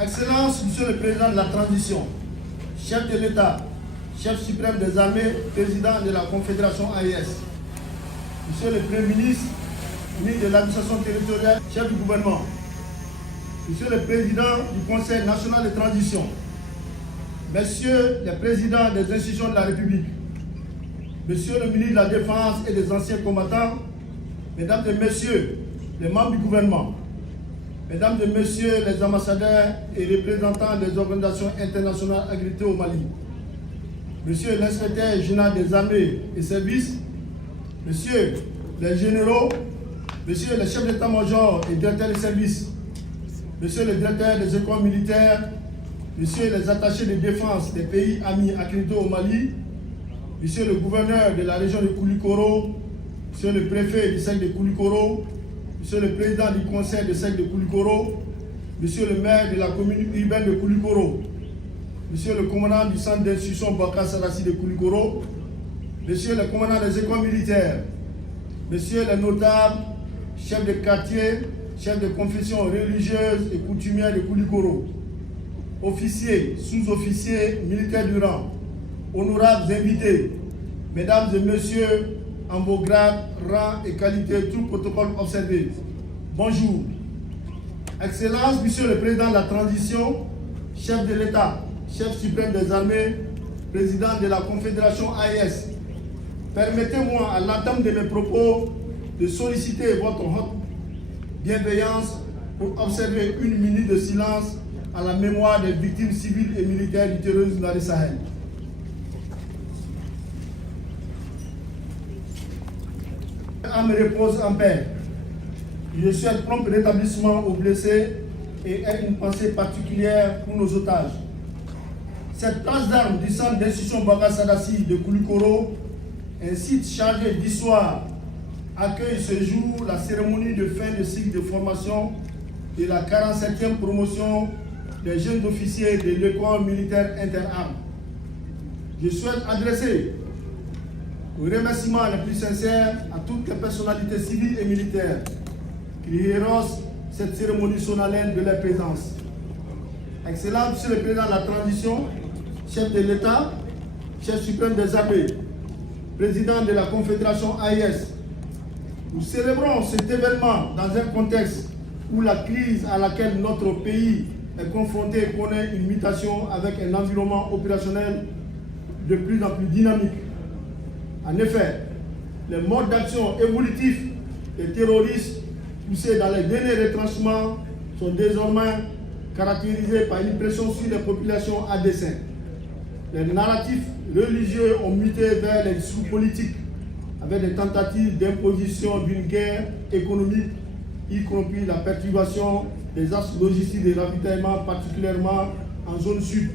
Excellence, Monsieur le Président de la Transition, chef de l'État, chef suprême des armées, président de la Confédération AES, Monsieur le Premier ministre, ministre de l'administration territoriale, chef du gouvernement, Monsieur le Président du Conseil national de transition, Messieurs les présidents des institutions de la République, Monsieur le ministre de la Défense et des anciens combattants, Mesdames et Messieurs les membres du gouvernement, Mesdames et Messieurs les ambassadeurs et représentants des organisations internationales accréditées au Mali, Monsieur l'inspecteur général des armées et services, Messieurs les généraux, Messieurs les chefs d'état-major et directeurs des services, Messieurs les directeurs des écoles militaires, Messieurs les attachés de défense des pays amis accrédités au Mali, Monsieur le gouverneur de la région de Koulikoro, Monsieur le préfet du cercle de Koulikoro, Monsieur le président du conseil de cercle de Koulikoro, Monsieur le maire de la commune urbaine de Koulikoro, Monsieur le commandant du centre d'instruction Baka Sarassi de Koulikoro, Monsieur le commandant des écoles militaires, Messieurs les notables, chefs de quartier, chefs de confession religieuse et coutumière de Koulikoro, officiers, sous-officiers, militaires du rang, honorables invités, Mesdames et Messieurs, en vos grades, rangs et qualités, tout protocole observé. Bonjour. Excellence, Monsieur le Président de la Transition, chef de l'État, chef suprême des armées, président de la Confédération AES, permettez-moi à l'entame de mes propos de solliciter votre haute bienveillance pour observer une minute de silence à la mémoire des victimes civiles et militaires du terrorisme dans le Sahel. Âme repose en paix. Je souhaite prompt rétablissement aux blessés et ai une pensée particulière pour nos otages. Cette place d'armes du centre d'instruction Baka Sarassi de Koulikoro, un site chargé d'histoire, accueille ce jour la cérémonie de fin de cycle de formation de la 47e promotion des jeunes officiers de l'école militaire interarmes. Je souhaite adresser le remerciement le plus sincère à toutes les personnalités civiles et militaires qui rehaussent cette cérémonie solennelle de leur présence. Excellent Monsieur le Président de la Transition, chef de l'État, chef suprême des armées, président de la Confédération AES, nous célébrons cet événement dans un contexte où la crise à laquelle notre pays est confronté connaît une mutation avec un environnement opérationnel de plus en plus dynamique. En effet, les modes d'action évolutifs des terroristes poussés dans les derniers retranchements sont désormais caractérisés par une pression sur les populations à dessein. Les narratifs religieux ont muté vers les discours politiques avec des tentatives d'imposition d'une guerre économique, y compris la perturbation des axes logistiques de ravitaillement, particulièrement en zone sud,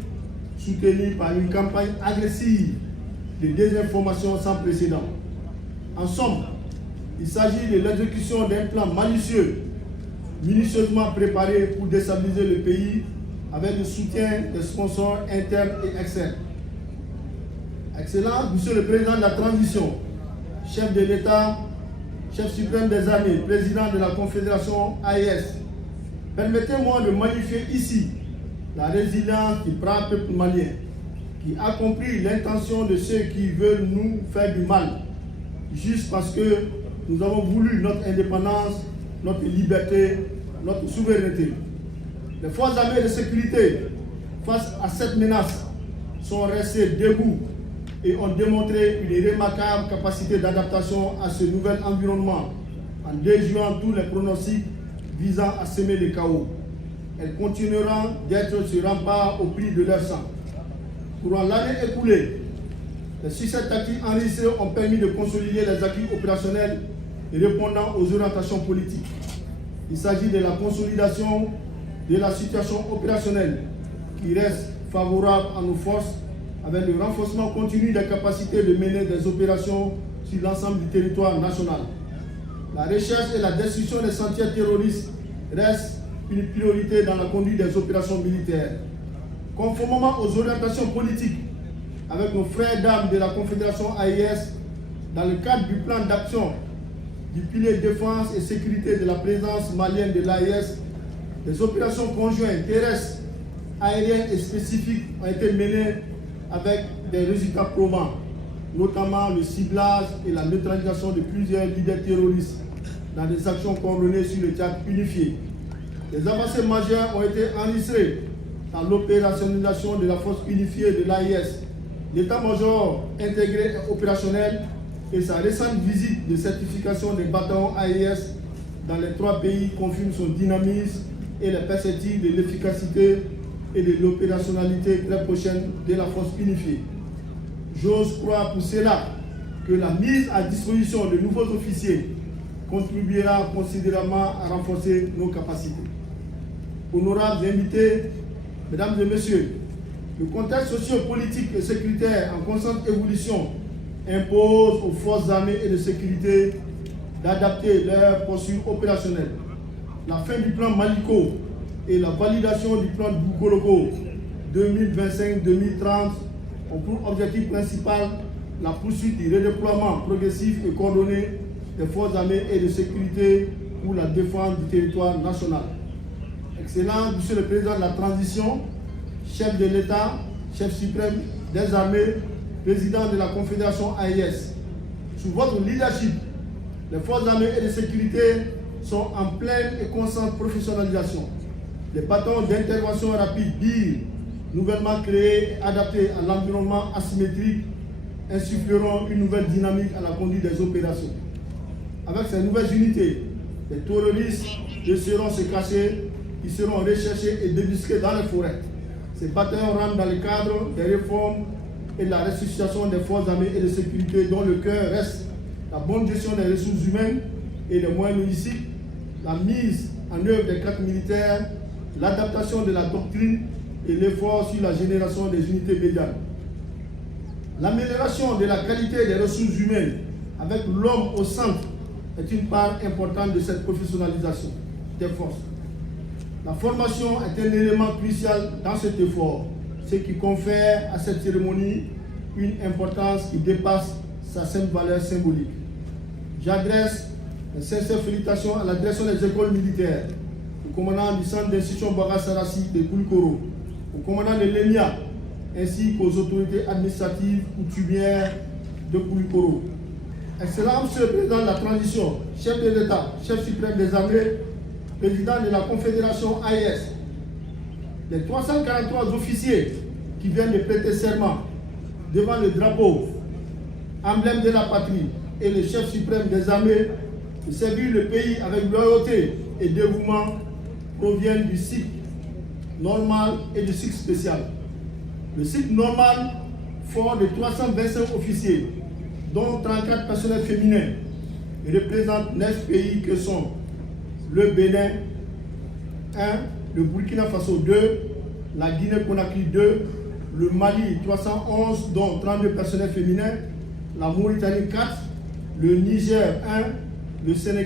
soutenue par une campagne agressive de désinformation sans précédent. En somme, il s'agit de l'exécution d'un plan malicieux, minutieusement préparé pour déstabiliser le pays avec le soutien des sponsors internes et externes. Excellent, Monsieur le Président de la Transition, chef de l'État, chef suprême des armées, président de la Confédération AES, permettez-moi de magnifier ici la résilience du brave peuple malien, qui a compris l'intention de ceux qui veulent nous faire du mal, juste parce que nous avons voulu notre indépendance, notre liberté, notre souveraineté. Les forces armées de sécurité, face à cette menace, sont restées debout et ont démontré une remarquable capacité d'adaptation à ce nouvel environnement en déjouant tous les pronostics visant à semer le chaos. Elles continueront d'être ce rempart au prix de leur sang. Durant l'année écoulée, les succès tactiques enregistrés ont permis de consolider les acquis opérationnels et répondant aux orientations politiques. Il s'agit de la consolidation de la situation opérationnelle qui reste favorable à nos forces avec le renforcement continu des capacités de mener des opérations sur l'ensemble du territoire national. La recherche et la destruction des sentiers terroristes restent une priorité dans la conduite des opérations militaires. Conformément aux orientations politiques avec nos frères d'armes de la Confédération AES, dans le cadre du plan d'action du pilier défense et sécurité de la présence malienne de l'AES, les opérations conjointes terrestres aériens et spécifiques ont été menés avec des résultats probants, notamment le ciblage et la neutralisation de plusieurs leaders terroristes dans des actions coordonnées sur le Tchad unifié. Des avancées majeures ont été enregistrées dans l'opérationnalisation de la force unifiée de l'AIS, l'état-major intégré et opérationnel et sa récente visite de certification des bataillons AIS dans les 3 pays confirme son dynamisme et les perspectives de l'efficacité et de l'opérationnalité très prochaine de la force unifiée. J'ose croire pour cela que la mise à disposition de nouveaux officiers contribuera considérablement à renforcer nos capacités. Honorables invités, mesdames et messieurs, le contexte socio-politique et sécuritaire en constante évolution impose aux forces armées et de sécurité d'adapter leur posture opérationnelle. La fin du plan Maliko et la validation du plan Boukoloko 2025-2030 ont pour objectif principal la poursuite du redéploiement progressif et coordonné des forces armées et de sécurité pour la défense du territoire national. Excellence, Monsieur le Président de la Transition, chef de l'État, chef suprême des armées, président de la Confédération AIS, sous votre leadership, les forces armées et de sécurité sont en pleine et constante professionnalisation. Les bataillons d'intervention rapide BIR, nouvellement créés et adaptés à l'environnement asymétrique, insuffleront une nouvelle dynamique à la conduite des opérations. Avec ces nouvelles unités, les terroristes laisseront se cacher, ils seront recherchés et débusqués dans les forêts. Ces bataillons rentrent dans le cadre des réformes et de la restitution des forces armées et de sécurité dont le cœur reste la bonne gestion des ressources humaines et des moyens logistiques, la mise en œuvre des cadres militaires, l'adaptation de la doctrine et l'effort sur la génération des unités médianes. L'amélioration de la qualité des ressources humaines avec l'homme au centre est une part importante de cette professionnalisation des forces. La formation est un élément crucial dans cet effort, ce qui confère à cette cérémonie une importance qui dépasse sa simple valeur symbolique. J'adresse mes sincères félicitations à la direction des écoles militaires, au commandant du centre d'instruction Bara Sarassi de Koulikoro, au commandant de l'EMIA, ainsi qu'aux autorités administratives coutumières de Koulikoro. Excellent Monsieur le Président de la Transition, chef de l'État, chef suprême des armées, président de la Confédération AIS, les 343 officiers qui viennent de prêter serment devant le drapeau, emblème de la patrie, et le chef suprême des armées, de servir le pays avec loyauté et dévouement, proviennent du cycle normal et du cycle spécial. Le cycle normal fort de 325 officiers, dont 34 personnels féminins, et représente 9 pays que sont le Bénin 1, le Burkina Faso 2, la Guinée-Conakry 2, le Mali 311, dont 32 personnels féminins, la Mauritanie 4, le Niger 1, le Sénégal